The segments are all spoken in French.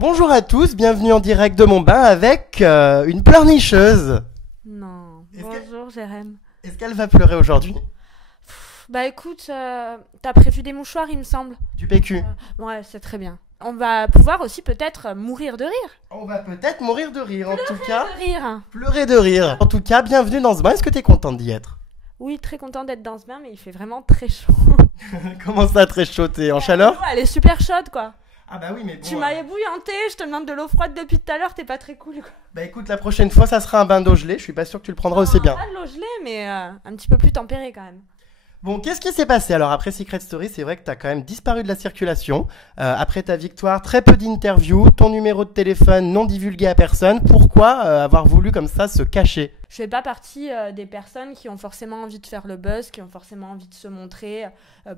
bonjour à tous, bienvenue en direct de mon bain avec une pleurnicheuse. Non, Est-ce bonjour Jérém. Est-ce qu'elle va pleurer aujourd'hui? Bah écoute, t'as prévu des mouchoirs il me semble. Du PQ. Ouais, c'est très bien. On va pouvoir aussi peut-être mourir de rire. On va peut-être mourir de rire en tout cas. De rire. Pleurer de rire. En tout cas, bienvenue dans ce bain, est-ce que t'es contente d'y être? Oui, très contente d'être dans ce bain, mais il fait vraiment très chaud. Comment ça, très chaud? T'es en chaleur? L'eau, elle est super chaude quoi. Ah bah oui, mais bon. Tu m'as ébouillanté, je te demande de l'eau froide depuis tout à l'heure, t'es pas très cool quoi. Bah écoute, la prochaine fois, ça sera un bain d'eau gelée, je suis pas sûr que tu le prendras aussi bien. Pas de l'eau gelée, mais un petit peu plus tempérée quand même. Bon, qu'est-ce qui s'est passé alors après Secret Story? C'est vrai que t'as quand même disparu de la circulation. Après ta victoire, très peu d'interviews, ton numéro de téléphone non divulgué à personne. Pourquoi avoir voulu comme ça se cacher? Je fais pas partie des personnes qui ont forcément envie de faire le buzz, qui ont forcément envie de se montrer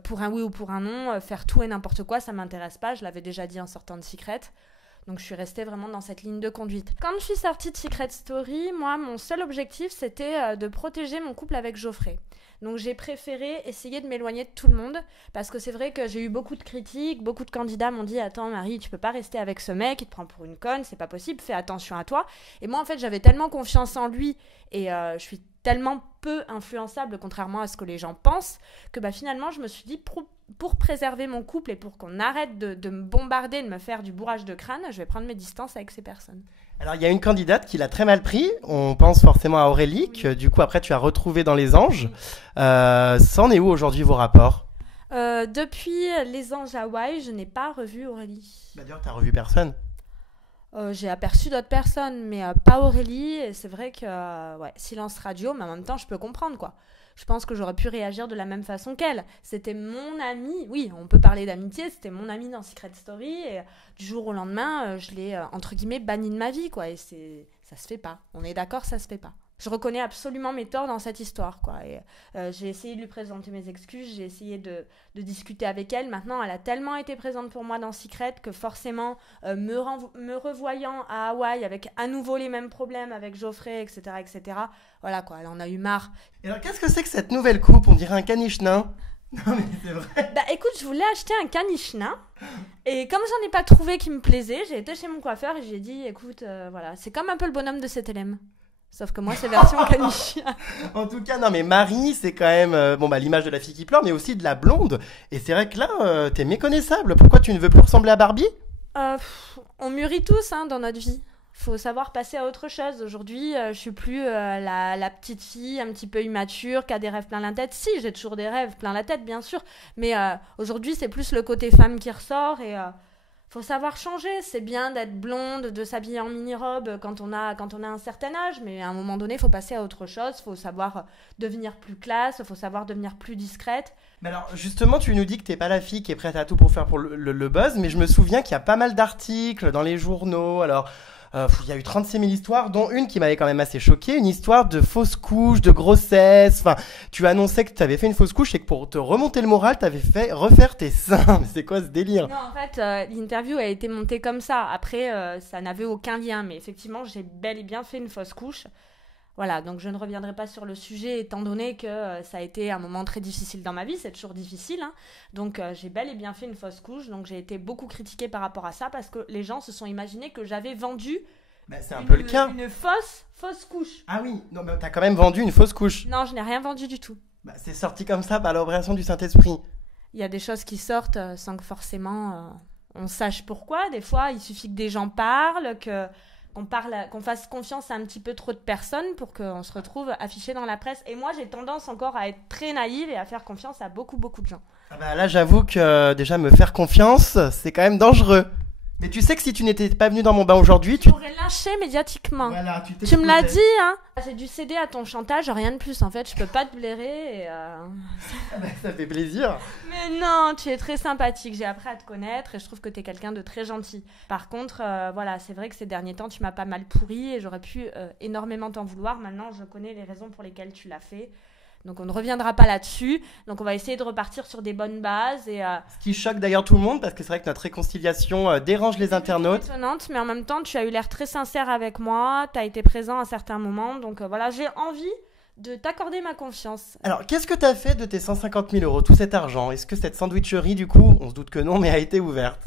pour un oui ou pour un non. Faire tout et n'importe quoi, ça m'intéresse pas. Je l'avais déjà dit en sortant de Secret. Donc je suis restée vraiment dans cette ligne de conduite. Quand je suis sortie de Secret Story, moi, mon seul objectif, c'était de protéger mon couple avec Geoffrey. Donc j'ai préféré essayer de m'éloigner de tout le monde, parce que c'est vrai que j'ai eu beaucoup de critiques, beaucoup de candidats m'ont dit « Attends Marie, tu peux pas rester avec ce mec, il te prend pour une conne, c'est pas possible, fais attention à toi ». Et moi en fait j'avais tellement confiance en lui, et je suis tellement peu influençable, contrairement à ce que les gens pensent, que finalement je me suis dit pour préserver mon couple et pour qu'on arrête de me bombarder, de me faire du bourrage de crâne, je vais prendre mes distances avec ces personnes. Alors il y a une candidate qui l'a très mal pris, on pense forcément à Aurélie, que du coup après tu as retrouvé dans Les Anges. C'en est où aujourd'hui vos rapports? Depuis Les Anges Hawaï, je n'ai pas revu Aurélie. Bah d'ailleurs t'as revu personne. J'ai aperçu d'autres personnes, mais pas Aurélie. Et c'est vrai que silence radio, mais en même temps, je peux comprendre quoi. Je pense que j'aurais pu réagir de la même façon qu'elle. C'était mon amie, oui, on peut parler d'amitié, c'était mon amie dans Secret Story. Et du jour au lendemain, je l'ai, entre guillemets, bannie de ma vie, quoi. Et ça se fait pas. On est d'accord, ça se fait pas. Je reconnais absolument mes torts dans cette histoire, quoi. Et j'ai essayé de lui présenter mes excuses, j'ai essayé de discuter avec elle. Maintenant, elle a tellement été présente pour moi dans Secret que forcément, me revoyant à Hawaï avec à nouveau les mêmes problèmes avec Geoffrey, etc., voilà, quoi, elle en a eu marre. Et alors qu'est-ce que c'est que cette nouvelle coupe? On dirait un caniche nain. Non mais c'est vrai. Bah écoute, je voulais acheter un caniche nain. Et comme j'en ai pas trouvé qui me plaisait, j'ai été chez mon coiffeur et j'ai dit, écoute, voilà, c'est comme un peu le bonhomme de CTLM. Sauf que moi, c'est version caniche. En tout cas, non mais Marie, c'est quand même l'image de la fille qui pleure, mais aussi de la blonde. Et c'est vrai que là, t'es méconnaissable. Pourquoi tu ne veux plus ressembler à Barbie? On mûrit tous dans notre vie. Faut savoir passer à autre chose. Aujourd'hui, je suis plus la petite fille un petit peu immature qui a des rêves plein la tête. Si, j'ai toujours des rêves plein la tête, bien sûr. Mais aujourd'hui, c'est plus le côté femme qui ressort et... faut savoir changer, c'est bien d'être blonde, de s'habiller en mini-robe quand on a un certain âge, mais à un moment donné, il faut passer à autre chose, il faut savoir devenir plus classe, il faut savoir devenir plus discrète. Mais alors, justement, tu nous dis que t'es pas la fille qui est prête à tout pour faire pour le buzz, mais je me souviens qu'il y a pas mal d'articles dans les journaux, alors... il y a eu 36 000 histoires, dont une qui m'avait quand même assez choquée, une histoire de fausse couche, de grossesse. Enfin, tu annonçais que tu avais fait une fausse couche et que pour te remonter le moral, tu avais fait refaire tes seins. Mais c'est quoi ce délire? Non, en fait, l'interview a été montée comme ça. Après, ça n'avait aucun lien. Mais effectivement, j'ai bel et bien fait une fausse couche. Voilà, donc je ne reviendrai pas sur le sujet étant donné que ça a été un moment très difficile dans ma vie, c'est toujours difficile. Donc j'ai bel et bien fait une fausse couche, donc j'ai été beaucoup critiquée par rapport à ça parce que les gens se sont imaginés que j'avais vendu c'est un peu le cas. Une fausse couche. Ah oui, non mais t'as quand même vendu une fausse couche. Non, je n'ai rien vendu du tout. C'est sorti comme ça par l'opération du Saint-Esprit. Il y a des choses qui sortent sans que forcément on sache pourquoi. Des fois, il suffit que des gens parlent, qu'on fasse confiance à un petit peu trop de personnes pour qu'on se retrouve affiché dans la presse. Et moi, j'ai tendance encore à être très naïve et à faire confiance à beaucoup de gens. Là, j'avoue que déjà me faire confiance, c'est quand même dangereux. Mais tu sais que si tu n'étais pas venu dans mon bain aujourd'hui, tu t'aurais lynché médiatiquement. Voilà, tu me l'as dit, J'ai dû céder à ton chantage, rien de plus. En fait, je peux pas te blairer. Et ça fait plaisir. Mais non, tu es très sympathique. J'ai appris à te connaître et je trouve que tu es quelqu'un de très gentil. Par contre, c'est vrai que ces derniers temps, tu m'as pas mal pourri et j'aurais pu énormément t'en vouloir. Maintenant, je connais les raisons pour lesquelles tu l'as fait. Donc on ne reviendra pas là-dessus. Donc on va essayer de repartir sur des bonnes bases. Ce qui choque d'ailleurs tout le monde, parce que c'est vrai que notre réconciliation dérange les internautes. C'est étonnante, mais en même temps, tu as eu l'air très sincère avec moi. Tu as été présent à certains moments. Donc j'ai envie de t'accorder ma confiance. Alors, qu'est-ce que tu as fait de tes 150 000 €, tout cet argent? Est-ce que cette sandwicherie, du coup, on se doute que non, mais a été ouverte?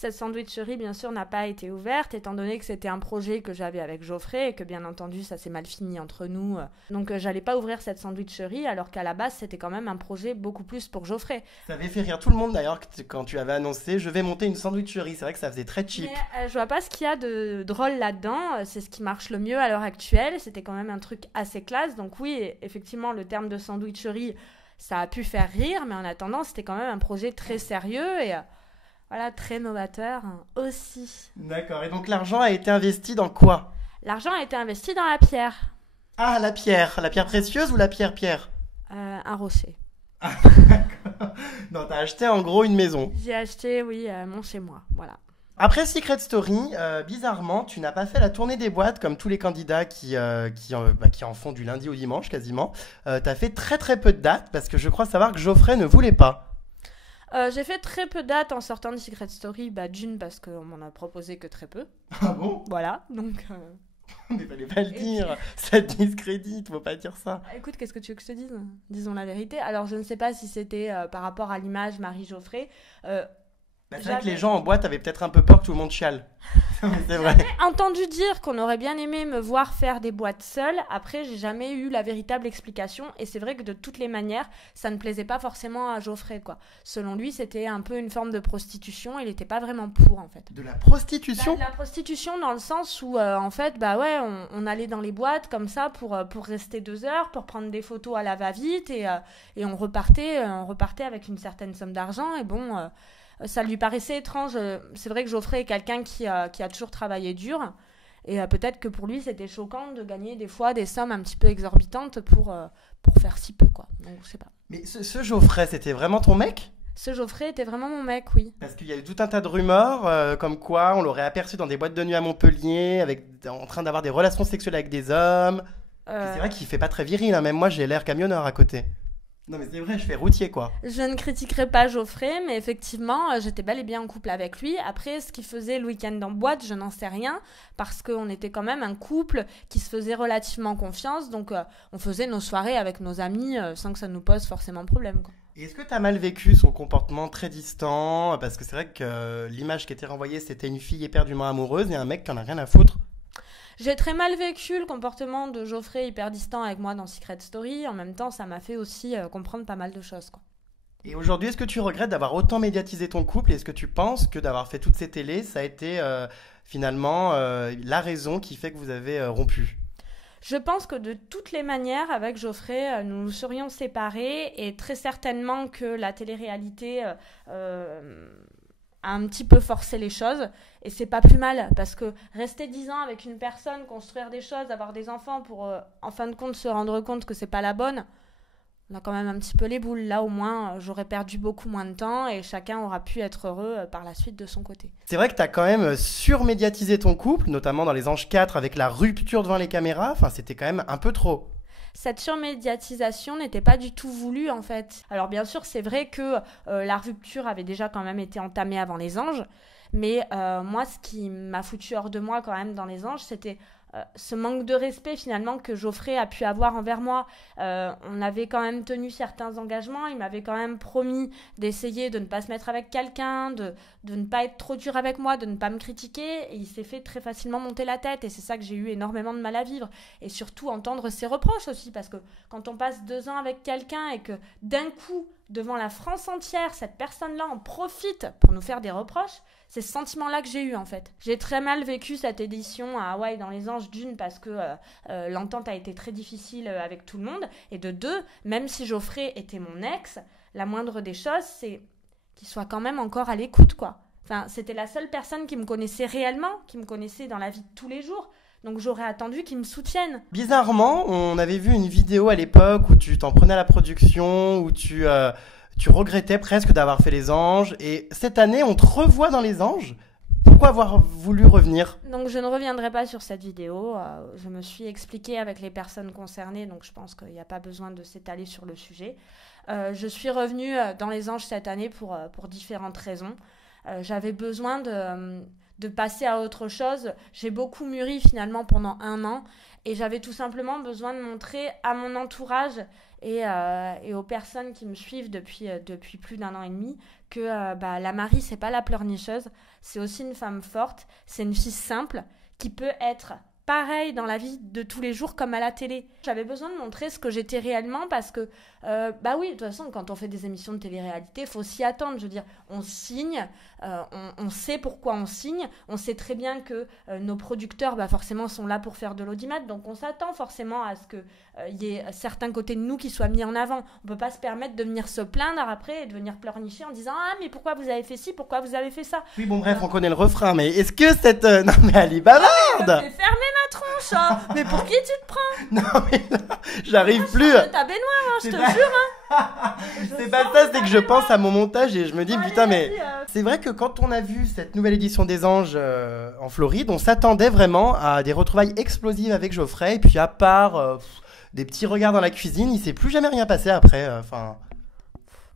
Cette sandwicherie, bien sûr, n'a pas été ouverte, étant donné que c'était un projet que j'avais avec Geoffrey et que, bien entendu, ça s'est mal fini entre nous. Donc, j'allais pas ouvrir cette sandwicherie, alors qu'à la base, c'était quand même un projet beaucoup plus pour Geoffrey. Ça avait fait rire tout le monde d'ailleurs quand tu avais annoncé je vais monter une sandwicherie. C'est vrai que ça faisait très cheap. Mais je vois pas ce qu'il y a de drôle là-dedans. C'est ce qui marche le mieux à l'heure actuelle. C'était quand même un truc assez classe. Donc oui, effectivement, le terme de sandwicherie, ça a pu faire rire, mais en attendant, c'était quand même un projet très sérieux et voilà, très novateur aussi. D'accord. Et donc l'argent a été investi dans quoi? L'argent a été investi dans la pierre. Ah, la pierre. La pierre précieuse ou la pierre? Un rocher. Ah, d'accord. Non, t'as acheté en gros une maison. J'ai acheté, oui, mon chez-moi. Voilà. Après Secret Story, bizarrement, tu n'as pas fait la tournée des boîtes comme tous les candidats qui en font du lundi au dimanche quasiment. T'as fait très très peu de dates parce que je crois savoir que Geoffrey ne voulait pas. J'ai fait très peu de dates en sortant de Secret Story, d'une parce qu'on m'en a proposé que très peu. Ah bon? Voilà, donc... Mais fallait pas le dire, ça te discrédite, faut pas dire ça. Écoute, qu'est-ce que tu veux que je te dise? Disons la vérité. Alors, je ne sais pas si c'était par rapport à l'image Marie Geoffrey. C'est vrai que les gens en boîte avaient peut-être un peu peur que tout le monde chiale. C'est vrai. J'avais entendu dire qu'on aurait bien aimé me voir faire des boîtes seule. Après, j'ai jamais eu la véritable explication. Et c'est vrai que de toutes les manières, ça ne plaisait pas forcément à Geoffrey, quoi. Selon lui, c'était un peu une forme de prostitution. Il n'était pas vraiment pour, en fait. De la prostitution? De la prostitution dans le sens où, en fait, on allait dans les boîtes comme ça pour rester 2 heures, pour prendre des photos à la va-vite. Et on repartait avec une certaine somme d'argent. Et bon... ça lui paraissait étrange. C'est vrai que Geoffrey est quelqu'un qui a toujours travaillé dur. Et peut-être que pour lui, c'était choquant de gagner des fois des sommes un petit peu exorbitantes pour faire si peu, quoi. Donc, je sais pas. Mais ce Geoffrey, c'était vraiment ton mec? Ce Geoffrey était vraiment mon mec, oui. Parce qu'il y a eu tout un tas de rumeurs, comme quoi on l'aurait aperçu dans des boîtes de nuit à Montpellier, en train d'avoir des relations sexuelles avec des hommes. C'est vrai qu'il fait pas très viril, hein. Même moi j'ai l'air camionneur à côté. Non mais c'est vrai, je fais routier quoi. Je ne critiquerai pas Geoffrey, mais effectivement, j'étais bel et bien en couple avec lui. Après, ce qu'il faisait le week-end en boîte, je n'en sais rien, parce qu'on était quand même un couple qui se faisait relativement confiance, donc on faisait nos soirées avec nos amis sans que ça nous pose forcément problème, quoi. Et est-ce que t'as mal vécu son comportement très distant? Parce que c'est vrai que l'image qui était renvoyée, c'était une fille éperdument amoureuse et un mec qui en a rien à foutre. J'ai très mal vécu le comportement de Geoffrey hyper distant avec moi dans Secret Story. En même temps, ça m'a fait aussi comprendre pas mal de choses, quoi. Et aujourd'hui, est-ce que tu regrettes d'avoir autant médiatisé ton couple? Et est-ce que tu penses que d'avoir fait toutes ces télés, ça a été finalement la raison qui fait que vous avez rompu? Je pense que de toutes les manières, avec Geoffrey, nous nous serions séparés et très certainement que la télé-réalité a un petit peu forcé les choses et c'est pas plus mal parce que rester 10 ans avec une personne, construire des choses, avoir des enfants pour en fin de compte se rendre compte que c'est pas la bonne, on a quand même un petit peu les boules. Là au moins j'aurais perdu beaucoup moins de temps et chacun aura pu être heureux par la suite de son côté. C'est vrai que t'as quand même surmédiatisé ton couple, notamment dans Les Anges 4 avec la rupture devant les caméras, enfin c'était quand même un peu trop. Cette surmédiatisation n'était pas du tout voulue en fait. Alors bien sûr c'est vrai que la rupture avait déjà quand même été entamée avant Les Anges, mais moi ce qui m'a foutu hors de moi quand même dans Les Anges, c'était ce manque de respect finalement que Geoffrey a pu avoir envers moi. On avait quand même tenu certains engagements, il m'avait quand même promis d'essayer de ne pas se mettre avec quelqu'un, de ne pas être trop dur avec moi, de ne pas me critiquer, et il s'est fait très facilement monter la tête et c'est ça que j'ai eu énormément de mal à vivre, et surtout entendre ses reproches aussi, parce que quand on passe 2 ans avec quelqu'un et que d'un coup devant la France entière, cette personne-là en profite pour nous faire des reproches, c'est ce sentiment-là que j'ai eu en fait. J'ai très mal vécu cette édition à Hawaï dans Les Anges, d'une parce que l'entente a été très difficile avec tout le monde, et de 2, même si Geoffrey était mon ex, la moindre des choses, c'est qu'il soit quand même encore à l'écoute, quoi. Enfin, c'était la seule personne qui me connaissait réellement, qui me connaissait dans la vie de tous les jours. Donc j'aurais attendu qu'il me soutienne. Bizarrement, on avait vu une vidéo à l'époque où tu t'en prenais à la production, où tu regrettais presque d'avoir fait Les Anges. Et cette année, on te revoit dans Les Anges. Pourquoi avoir voulu revenir? Donc je ne reviendrai pas sur cette vidéo. Je me suis expliquée avec les personnes concernées, donc je pense qu'il n'y a pas besoin de s'étaler sur le sujet. Je suis revenue dans Les Anges cette année pour différentes raisons. J'avais besoin de passer à autre chose. J'ai beaucoup mûri finalement pendant 1 an et j'avais tout simplement besoin de montrer à mon entourage et aux personnes qui me suivent depuis plus d'1 an et demi que la Marie, c'est pas la pleurnicheuse, c'est aussi une femme forte, c'est une fille simple qui peut être pareil dans la vie de tous les jours comme à la télé. J'avais besoin de montrer ce que j'étais réellement parce que, oui, de toute façon, quand on fait des émissions de télé-réalité, il faut s'y attendre. Je veux dire, on signe, on sait pourquoi on signe, on sait très bien que nos producteurs, forcément, sont là pour faire de l'audimat, donc on s'attend forcément à ce qu'il y ait certains côtés de nous qui soient mis en avant. On ne peut pas se permettre de venir se plaindre après et de venir pleurnicher en disant « Ah, mais pourquoi vous avez fait ci, pourquoi vous avez fait ça ?» Oui, bon, bref, on connaît le refrain, mais est-ce que cette... Non, mais elle est bavarde. Fermez ma tronche, hein. Mais pour qui tu te prends? Non, mais là, j'arrive plus. Ta baignoire, hein, je te jure. Hein. C'est pas ça, c'est que je pense à mon montage et je me dis, putain, mais... C'est vrai que quand on a vu cette nouvelle édition des Anges en Floride, on s'attendait vraiment à des retrouvailles explosives avec Geoffrey. Et puis à part des petits regards dans la cuisine, il s'est plus jamais rien passé après.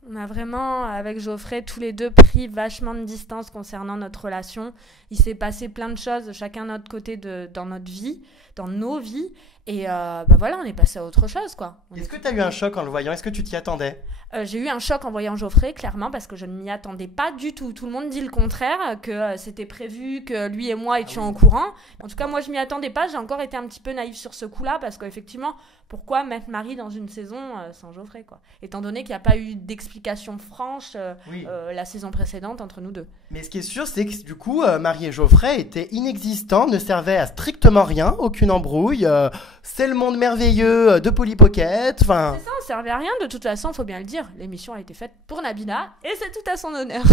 On a vraiment, avec Geoffrey, tous les deux pris vachement de distance concernant notre relation. Il s'est passé plein de choses, chacun de notre côté dans notre vie, dans nos vies. Et voilà, on est passé à autre chose, quoi. Est-ce que tu as eu un choc en le voyant? Est-ce que tu t'y attendais? J'ai eu un choc en voyant Geoffrey, clairement, parce que je ne m'y attendais pas du tout. Tout le monde dit le contraire, que c'était prévu, que lui et moi étions au courant. En tout cas, moi, je m'y attendais pas. J'ai encore été un petit peu naïve sur ce coup-là, parce qu'effectivement, pourquoi mettre Marie dans une saison sans Geoffrey, quoi? Étant donné qu'il n'y a pas eu d'explication franche la saison précédente entre nous deux. Mais ce qui est sûr, c'est que du coup, Marie et Geoffrey étaient inexistants, ne servaient à strictement rien, aucune embrouille. C'est le monde merveilleux de Polly Pocket. C'est ça, on servait à rien. De toute façon, il faut bien le dire. L'émission a été faite pour Nabila et c'est tout à son honneur.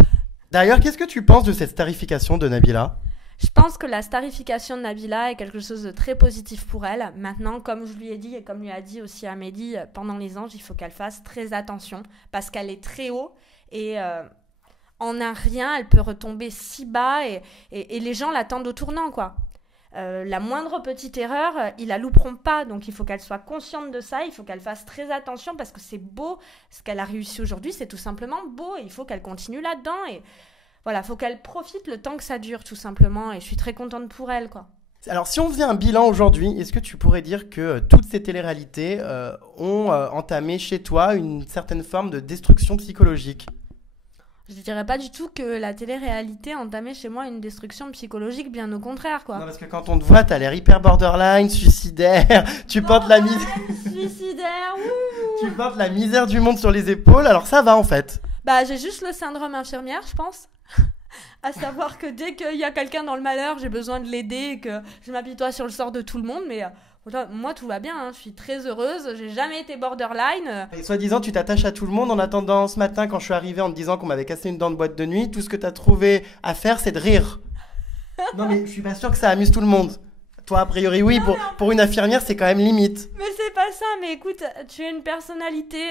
D'ailleurs, qu'est-ce que tu penses de cette starification de Nabila? Je pense que la starification de Nabila est quelque chose de très positif pour elle. Maintenant, comme je lui ai dit et comme lui a dit aussi Amélie pendant les Anges, il faut qu'elle fasse très attention parce qu'elle est très haut et en un rien, elle peut retomber si bas et les gens l'attendent au tournant, quoi. La moindre petite erreur, ils la louperont pas, donc il faut qu'elle soit consciente de ça, il faut qu'elle fasse très attention parce que c'est beau, ce qu'elle a réussi aujourd'hui, c'est tout simplement beau et il faut qu'elle continue là-dedans et voilà, il faut qu'elle profite le temps que ça dure tout simplement et je suis très contente pour elle, quoi. Alors si on faisait un bilan aujourd'hui, est-ce que tu pourrais dire que toutes ces téléréalités ont entamé chez toi une certaine forme de destruction psychologique? Je dirais pas du tout que la télé-réalité a entamé chez moi une destruction psychologique, bien au contraire, quoi. Non, parce que quand on te voit, t'as l'air hyper borderline, suicidaire, tu portes la misère... Suicidaire, Tu portes la misère du monde sur les épaules, alors ça va en fait. J'ai juste le syndrome infirmière, je pense. À savoir que dès qu'il y a quelqu'un dans le malheur, j'ai besoin de l'aider et que je m'apitoie sur le sort de tout le monde, mais... moi tout va bien, hein. Je suis très heureuse, j'ai jamais été borderline. Et soi-disant tu t'attaches à tout le monde en attendant ce matin quand je suis arrivée en te disant qu'on m'avait cassé une dent de boîte de nuit, tout ce que t'as trouvé à faire c'est de rire. Non mais je suis pas sûre que ça amuse tout le monde. Toi a priori oui, pour une infirmière c'est quand même limite. Mais c'est pas ça, mais écoute, tu es une personnalité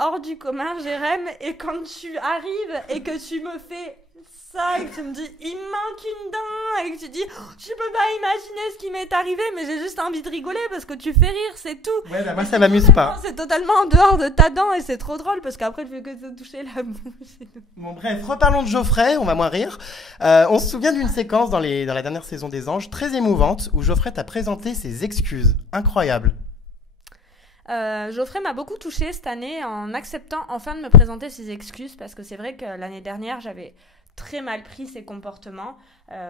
hors du commun, Jérém, et quand tu arrives et que tu me fais... ça et que tu me dis il manque une dent et que tu dis je peux pas imaginer ce qui m'est arrivé mais j'ai juste envie de rigoler parce que tu fais rire, c'est tout. Ouais, moi ça m'amuse pas. C'est totalement en dehors de ta dent et c'est trop drôle parce qu'après je fais que te toucher la bouche et tout. Bon bref, reparlons de Geoffrey, on va moins rire. On se souvient d'une séquence dans la dernière saison des Anges très émouvante où Geoffrey t'a présenté ses excuses. Incroyable. Geoffrey m'a beaucoup touchée cette année en acceptant enfin de me présenter ses excuses parce que c'est vrai que l'année dernière j'avais très mal pris ses comportements.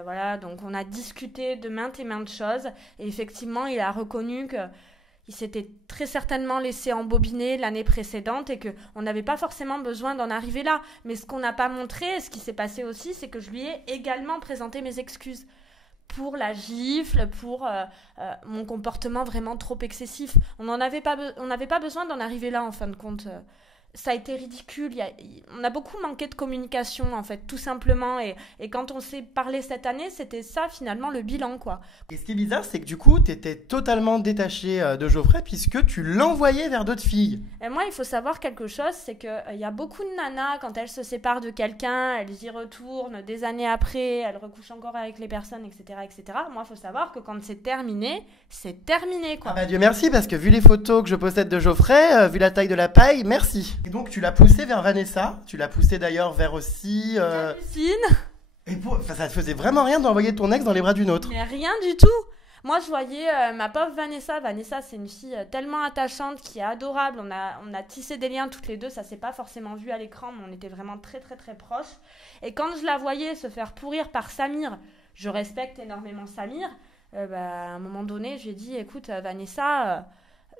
Voilà, donc on a discuté de maintes et maintes choses et effectivement il a reconnu qu'il s'était très certainement laissé embobiner l'année précédente et qu'on n'avait pas forcément besoin d'en arriver là. Mais ce qu'on n'a pas montré, ce qui s'est passé aussi, c'est que je lui ai également présenté mes excuses pour la gifle, pour mon comportement vraiment trop excessif. On n'avait pas besoin d'en arriver là en fin de compte. Ça a été ridicule, on a beaucoup manqué de communication en fait, tout simplement, et quand on s'est parlé cette année, c'était ça finalement le bilan, quoi. Et ce qui est bizarre, c'est que du coup, t'étais totalement détachée de Geoffrey puisque tu l'envoyais vers d'autres filles. Et moi, il faut savoir quelque chose, c'est qu'il y a beaucoup de nanas, quand elles se séparent de quelqu'un, elles y retournent des années après, elles recouchent encore avec les personnes, etc. etc. Moi, il faut savoir que quand c'est terminé, quoi. Ah bah Dieu merci, parce que vu les photos que je possède de Geoffrey, vu la taille de la paille, merci. Et donc tu l'as poussé vers Vanessa, tu l'as poussé d'ailleurs vers aussi... Capucine. Et ça te faisait vraiment rien d'envoyer ton ex dans les bras d'une autre? Mais rien du tout. Moi, je voyais ma pauvre Vanessa. Vanessa, c'est une fille tellement attachante, qui est adorable. On a tissé des liens toutes les deux. Ça s'est pas forcément vu à l'écran, mais on était vraiment très, très, très proches. Et quand je la voyais se faire pourrir par Samir, je respecte énormément Samir, à un moment donné, j'ai dit, écoute, Vanessa,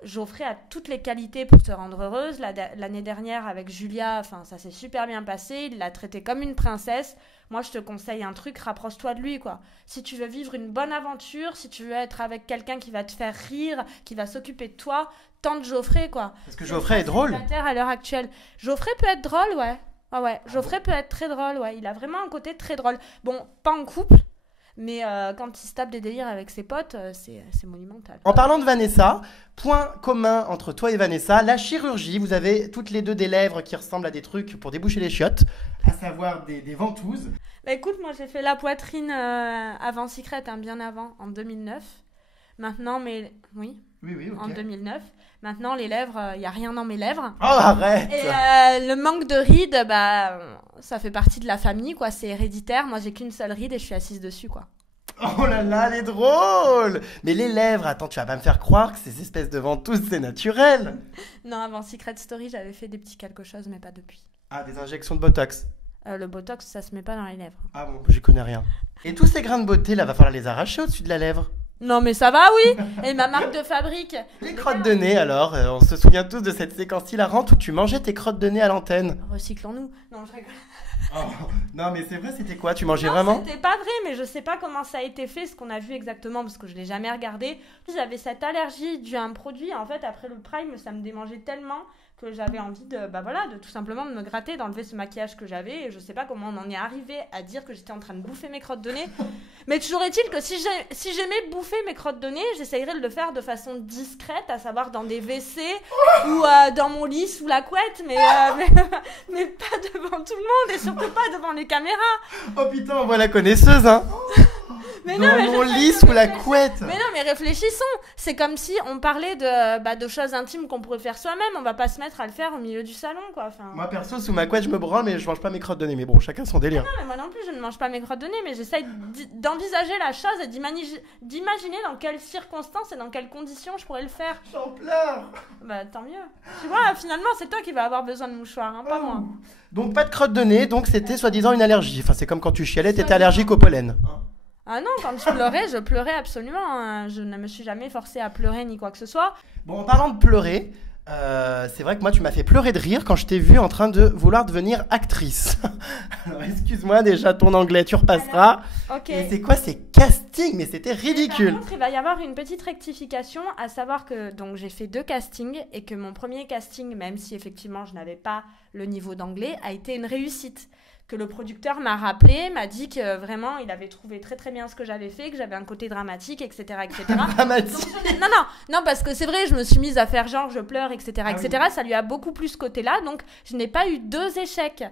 Geoffrey a toutes les qualités pour te rendre heureuse. L'année dernière, avec Julia, ça s'est super bien passé. Il l'a traitée comme une princesse. Moi, je te conseille un truc, rapproche-toi de lui, quoi. Si tu veux vivre une bonne aventure, si tu veux être avec quelqu'un qui va te faire rire, qui va s'occuper de toi, tente Geoffrey, quoi. Parce que Geoffrey est drôle. À l'heure actuelle. Geoffrey peut être drôle, ouais. Ouais. Geoffrey peut être très drôle, ouais. Il a vraiment un côté très drôle. Bon, pas en couple, mais quand il se tape des délires avec ses potes, c'est monumental. En parlant de Vanessa, point commun entre toi et Vanessa, la chirurgie. Vous avez toutes les deux des lèvres qui ressemblent à des trucs pour déboucher les chiottes, à savoir des ventouses. Bah écoute, moi j'ai fait la poitrine avant Secret, bien avant, en 2009. Maintenant, oui, okay. En 2009. Maintenant, les lèvres, il n'y a rien dans mes lèvres. Oh, arrête! Et le manque de rides, ça fait partie de la famille, quoi. C'est héréditaire. Moi, j'ai qu'une seule ride et je suis assise dessus, quoi. Oh là là, elle est drôle! Mais les lèvres, attends, tu vas pas me faire croire que ces espèces de ventouses, c'est naturel! Non, avant Secret Story, j'avais fait des petits quelque chose, mais pas depuis. Ah, des injections de Botox? Le Botox, ça se met pas dans les lèvres. Ah bon, j'y connais rien. Et tous ces grains de beauté, là, va falloir les arracher au-dessus de la lèvre. Non, mais ça va, oui. Et ma marque de fabrique. Les crottes de nez, alors, on se souvient tous de cette séquence hilarante où tu mangeais tes crottes de nez à l'antenne. Recyclons-nous. Non, je rigole. Oh, non, mais c'est vrai, c'était quoi? Tu mangeais vraiment? C'était pas vrai, mais je sais pas comment ça a été fait, ce qu'on a vu exactement, parce que je l'ai jamais regardé. J'avais cette allergie due à un produit. En fait, après le Prime, ça me démangeait tellement que j'avais envie de tout simplement de me gratter, d'enlever ce maquillage que j'avais. Et je sais pas comment on en est arrivé à dire que j'étais en train de bouffer mes crottes de nez. Mais toujours est-il que si j'aimais bouffer mes crottes de nez, j'essayerais de le faire de façon discrète, à savoir dans des WC ou dans mon lit sous la couette, mais pas devant tout le monde et surtout pas devant les caméras. Oh putain, on voit la connaisseuse, hein. Mais dans mon lit sous la couette. Mais non, mais réfléchissons. C'est comme si on parlait de choses intimes qu'on pourrait faire soi-même. On va pas se mettre à le faire au milieu du salon, quoi. Moi, perso, sous ma couette, je me branle, mais je mange pas mes crottes de nez. Mais bon, chacun son délire. Non, mais moi non plus, je ne mange pas mes crottes de nez, mais j'essaye d'envisager la chose et d'imaginer dans quelles circonstances et dans quelles conditions je pourrais le faire. J'en pleure. Tant mieux. Tu vois, finalement, c'est toi qui vas avoir besoin de mouchoirs, pas moi. Donc, pas de crottes de nez, donc c'était soi-disant une allergie. Enfin, c'est comme quand tu chialais, t'étais allergique au pollen. Ah non, quand je pleurais absolument. Hein. Je ne me suis jamais forcée à pleurer ni quoi que ce soit. Bon, en parlant de pleurer, c'est vrai que moi, tu m'as fait pleurer de rire quand je t'ai vue en train de vouloir devenir actrice. Alors, excuse-moi, déjà, ton anglais, tu repasseras. Ok. Mais c'est quoi ces castings? Mais c'était ridicule. Par contre, il va y avoir une petite rectification, à savoir que donc, j'ai fait 2 castings et que mon premier casting, même si effectivement je n'avais pas le niveau d'anglais, a été une réussite. Que le producteur m'a rappelé, m'a dit que vraiment il avait trouvé très très bien ce que j'avais fait, que j'avais un côté dramatique, etc. Dramatique. Donc, non, parce que c'est vrai, je me suis mise à faire genre je pleure, etc. etc. Ça lui a beaucoup plu ce côté-là, donc je n'ai pas eu 2 échecs.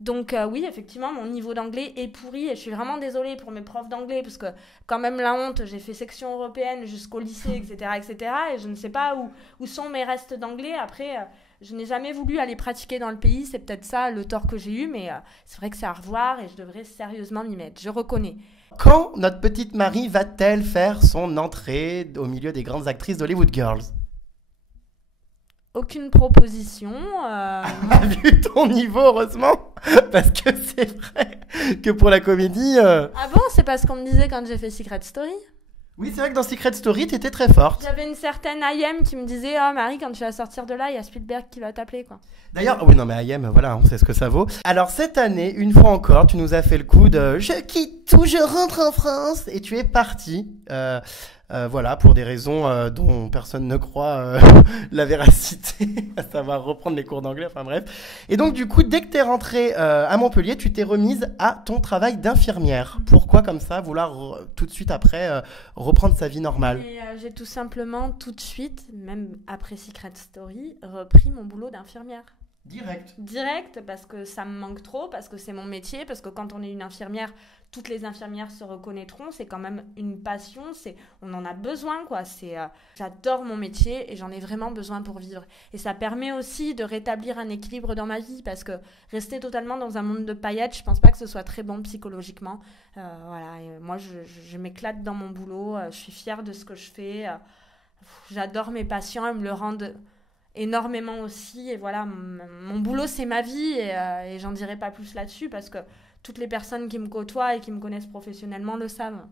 Donc oui, effectivement, mon niveau d'anglais est pourri et je suis vraiment désolée pour mes profs d'anglais parce que quand même la honte, j'ai fait section européenne jusqu'au lycée, etc. Et je ne sais pas où sont mes restes d'anglais. Après, je n'ai jamais voulu aller pratiquer dans le pays, c'est peut-être ça le tort que j'ai eu, mais c'est vrai que c'est à revoir et je devrais sérieusement m'y mettre, je reconnais. Quand notre petite Marie va-t-elle faire son entrée au milieu des grandes actrices d'Hollywood Girls? Aucune proposition. Vu ton niveau, heureusement, parce que c'est vrai que pour la comédie... Ah bon, c'est pas ce qu'on me disait quand j'ai fait Secret Story? Oui, c'est vrai que dans Secret Story, t'étais très forte. J'avais une certaine IM qui me disait « Oh Marie, quand tu vas sortir de là, il y a Spielberg qui va t'appeler, quoi. » D'ailleurs, oui, non, mais IM, voilà, on sait ce que ça vaut. Alors, cette année, une fois encore, tu nous as fait le coup de « Je quitte tout, je rentre en France » et tu es partie. Voilà, pour des raisons dont personne ne croit la véracité, à savoir reprendre les cours d'anglais, enfin bref. Et donc, du coup, dès que t'es rentrée à Montpellier, tu t'es remise à ton travail d'infirmière. Pourquoi, comme ça, vouloir tout de suite après reprendre sa vie normale? J'ai tout simplement, tout de suite, même après Secret Story, repris mon boulot d'infirmière. Direct. Parce que ça me manque trop, parce que c'est mon métier, parce que quand on est une infirmière, toutes les infirmières se reconnaîtront, c'est quand même une passion, on en a besoin, quoi. J'adore mon métier et j'en ai vraiment besoin pour vivre. Et ça permet aussi de rétablir un équilibre dans ma vie, parce que rester totalement dans un monde de paillettes, je pense pas que ce soit très bon psychologiquement. Voilà. Et moi, je m'éclate dans mon boulot, je suis fière de ce que je fais. J'adore mes patients, ils me le rendent énormément aussi, et voilà, mon boulot c'est ma vie, et j'en dirai pas plus là-dessus, parce que toutes les personnes qui me côtoient et qui me connaissent professionnellement le savent.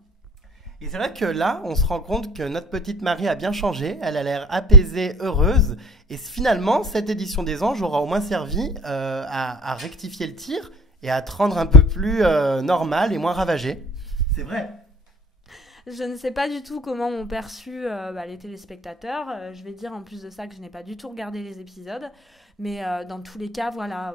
Et c'est vrai que là, on se rend compte que notre petite Marie a bien changé, elle a l'air apaisée, heureuse, et finalement, cette édition des Anges aura au moins servi à rectifier le tir et à te rendre un peu plus normal et moins ravagé. C'est vrai. Je ne sais pas du tout comment m'ont perçu les téléspectateurs. Je vais dire en plus de ça que je n'ai pas du tout regardé les épisodes. Mais dans tous les cas, voilà,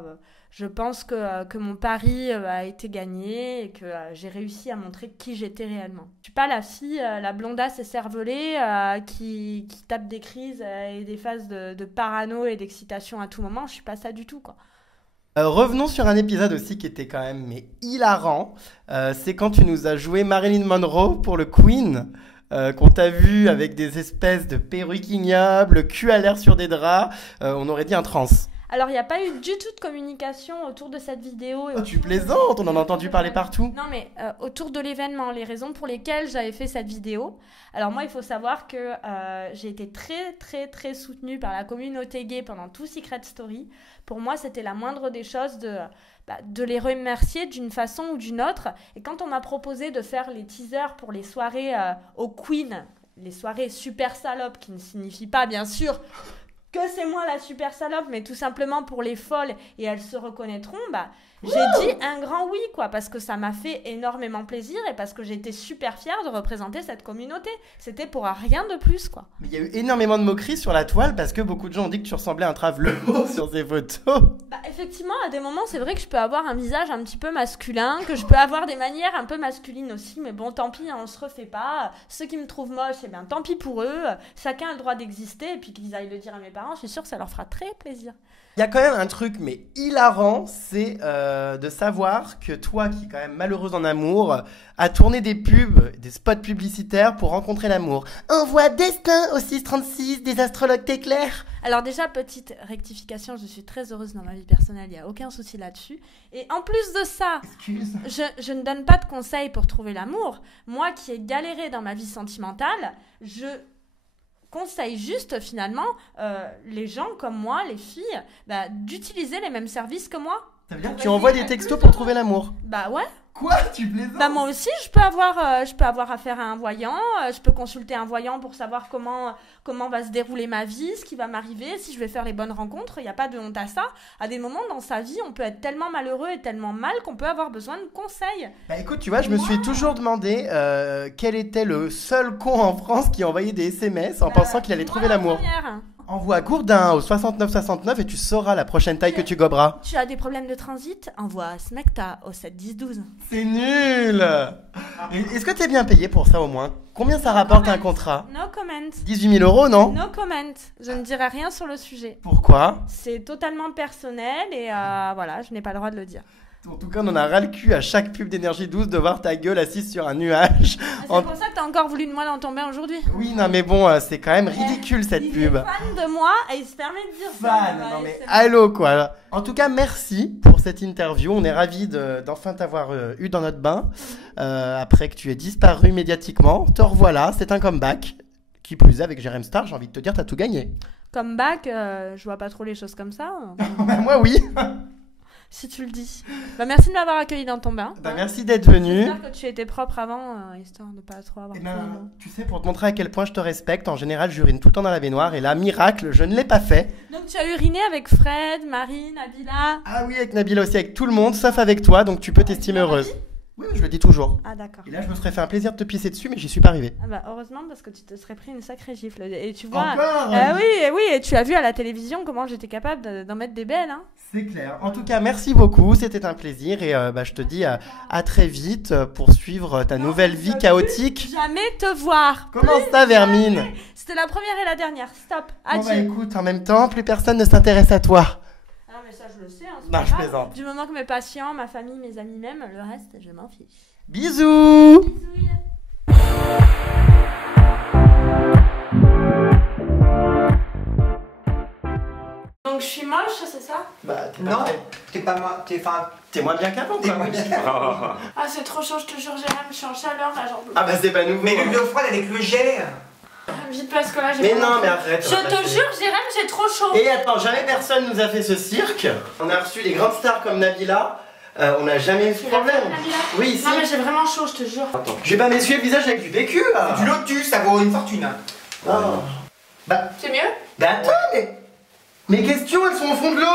je pense que mon pari a été gagné et que j'ai réussi à montrer qui j'étais réellement. Je ne suis pas la fille, la blondasse et cervelée qui tape des crises et des phases de parano et d'excitation à tout moment. Je ne suis pas ça du tout, quoi. Revenons sur un épisode aussi qui était quand même hilarant. C'est quand tu nous as joué Marilyn Monroe pour le Queen, qu'on t'a vu avec des espèces de perruques ignobles, le cul à l'air sur des draps. On aurait dit un trans. Alors, il n'y a pas eu du tout de communication autour de cette vidéo. Oh, tu plaisantes, on en a entendu parler partout. Non, mais autour de l'événement, les raisons pour lesquelles j'avais fait cette vidéo. Alors moi, il faut savoir que j'ai été très, très, très soutenue par la communauté gay pendant tout Secret Story. Pour moi, c'était la moindre des choses de les remercier d'une façon ou d'une autre. Et quand on m'a proposé de faire les teasers pour les soirées au Queen, les soirées super salopes, qui ne signifient pas, bien sûr, que c'est moi la super salope, mais tout simplement pour les folles, et elles se reconnaîtront, j'ai dit un grand oui, quoi, parce que ça m'a fait énormément plaisir et parce que j'étais super fière de représenter cette communauté. C'était pour rien de plus, quoi. Mais il y a eu énormément de moqueries sur la toile parce que beaucoup de gens ont dit que tu ressemblait à un Travelero sur ces photos. Effectivement, à des moments, c'est vrai que je peux avoir un visage un petit peu masculin, que je peux avoir des manières un peu masculines aussi, mais bon, tant pis, on se refait pas. Ceux qui me trouvent moche, eh bien, tant pis pour eux. Chacun a le droit d'exister, et puis qu'ils aillent le dire à mes parents, je suis sûre que ça leur fera très plaisir. Il y a quand même un truc, mais hilarant, c'est de savoir que toi, qui es quand même malheureuse en amour, as tourné des pubs, des spots publicitaires pour rencontrer l'amour. Envoie destin au 636 des astrologues t'éclairent. Alors déjà, petite rectification, je suis très heureuse dans ma vie personnelle, il n'y a aucun souci là-dessus. Et en plus de ça, je ne donne pas de conseils pour trouver l'amour. Moi qui ai galéré dans ma vie sentimentale, je conseille juste finalement les gens comme moi, les filles, d'utiliser les mêmes services que moi. Ça veut dire que tu envoies des textos pour trouver l'amour? Bah ouais. Quoi? Tu plaisantes? Moi aussi, je peux avoir affaire à un voyant, je peux consulter un voyant pour savoir comment va se dérouler ma vie, ce qui va m'arriver, si je vais faire les bonnes rencontres. Il n'y a pas de honte à ça. À des moments dans sa vie, on peut être tellement malheureux et tellement mal qu'on peut avoir besoin de conseils. Écoute, tu vois, je me suis toujours demandé quel était le seul con en France qui envoyait des SMS en pensant qu'il allait trouver l'amour. Envoie Gourdin au 6969 et tu sauras la prochaine taille que tu goberas. Tu as des problèmes de transit? Envoie Smecta au 71012. C'est nul. Est-ce que t'es bien payé pour ça au moins? Combien ça rapporte un contrat? No comment. 18 000 €, non? No comment. Je ne dirai rien sur le sujet. Pourquoi? C'est totalement personnel et voilà, je n'ai pas le droit de le dire. En tout cas, on en a ras le cul à chaque pub d'énergie douce de voir ta gueule assise sur un nuage. C'est pour ça que t'as encore voulu de moi dans ton bain aujourd'hui. Oui, non mais bon, c'est quand même ridicule cette pub. Il est fan de moi et il se permet de dire ça. Fan, non mais allô quoi. En tout cas, merci pour cette interview. On est ravis d'enfin t'avoir eu dans notre bain. Après que tu aies disparu médiatiquement, te revoilà, c'est un comeback. Qui plus est, avec Jérém Star, j'ai envie de te dire, t'as tout gagné. Comeback, je vois pas trop les choses comme ça. Moi oui. Si tu le dis. Merci de m'avoir accueilli dans ton bain. Merci d'être venu. J'espère que tu étais propre avant, histoire de pas trop avoir tu sais, pour te montrer à quel point je te respecte, en général, j'urine tout le temps dans la baignoire. Et là, miracle, je ne l'ai pas fait. Donc tu as uriné avec Fred, Marie, Nabila. Ah oui, avec Nabila aussi, avec tout le monde, sauf avec toi. Donc tu peux t'estimer heureuse. Oui, je le dis toujours. Ah d'accord. Et là, je me serais fait un plaisir de te pisser dessus, mais j'y suis pas arrivé. Heureusement, parce que tu te serais pris une sacrée gifle. Et tu vois. Encore oui, et tu as vu à la télévision comment j'étais capable d'en mettre des belles. Hein. C'est clair. En tout cas, merci beaucoup. C'était un plaisir. Et je te dis à très vite pour suivre ta nouvelle vie chaotique. Jamais te voir. Comment ça, Vermine? C'était la première et la dernière. Stop. Adieu. Écoute, en même temps, plus personne ne s'intéresse à toi. Non, mais je sais. Hein, Non, je plaisante. Du moment que mes patients, ma famille, mes amis m'aiment, le reste, je m'en fiche. Bisous. Bisous. Donc je suis moche, c'est ça? Bah, Non, t'es pas moi, t'es moins bien qu'avant, quoi. Ah, c'est trop chaud, je te jure, Jérém, je suis en chaleur là, j'en peux Ah bah c'est pas nouveau. mais l'huile de froide avec le jet. Vite parce que là j'ai Mais vraiment non, chaud. mais arrête. Je te jure, Jérém, j'ai trop chaud. Et attends, jamais personne nous a fait ce cirque. On a reçu des grandes stars comme Nabila. On n'a jamais eu ce Tu l'as problème. fait, Nabila? Oui, ici. Non, mais j'ai vraiment chaud, je te jure. Attends, je vais pas m'essuyer le visage avec du PQ là. Du lotus, ça vaut une fortune. Oh. Bah, C'est mieux? bah attends, mais. Mes questions, elles sont au fond de l'eau.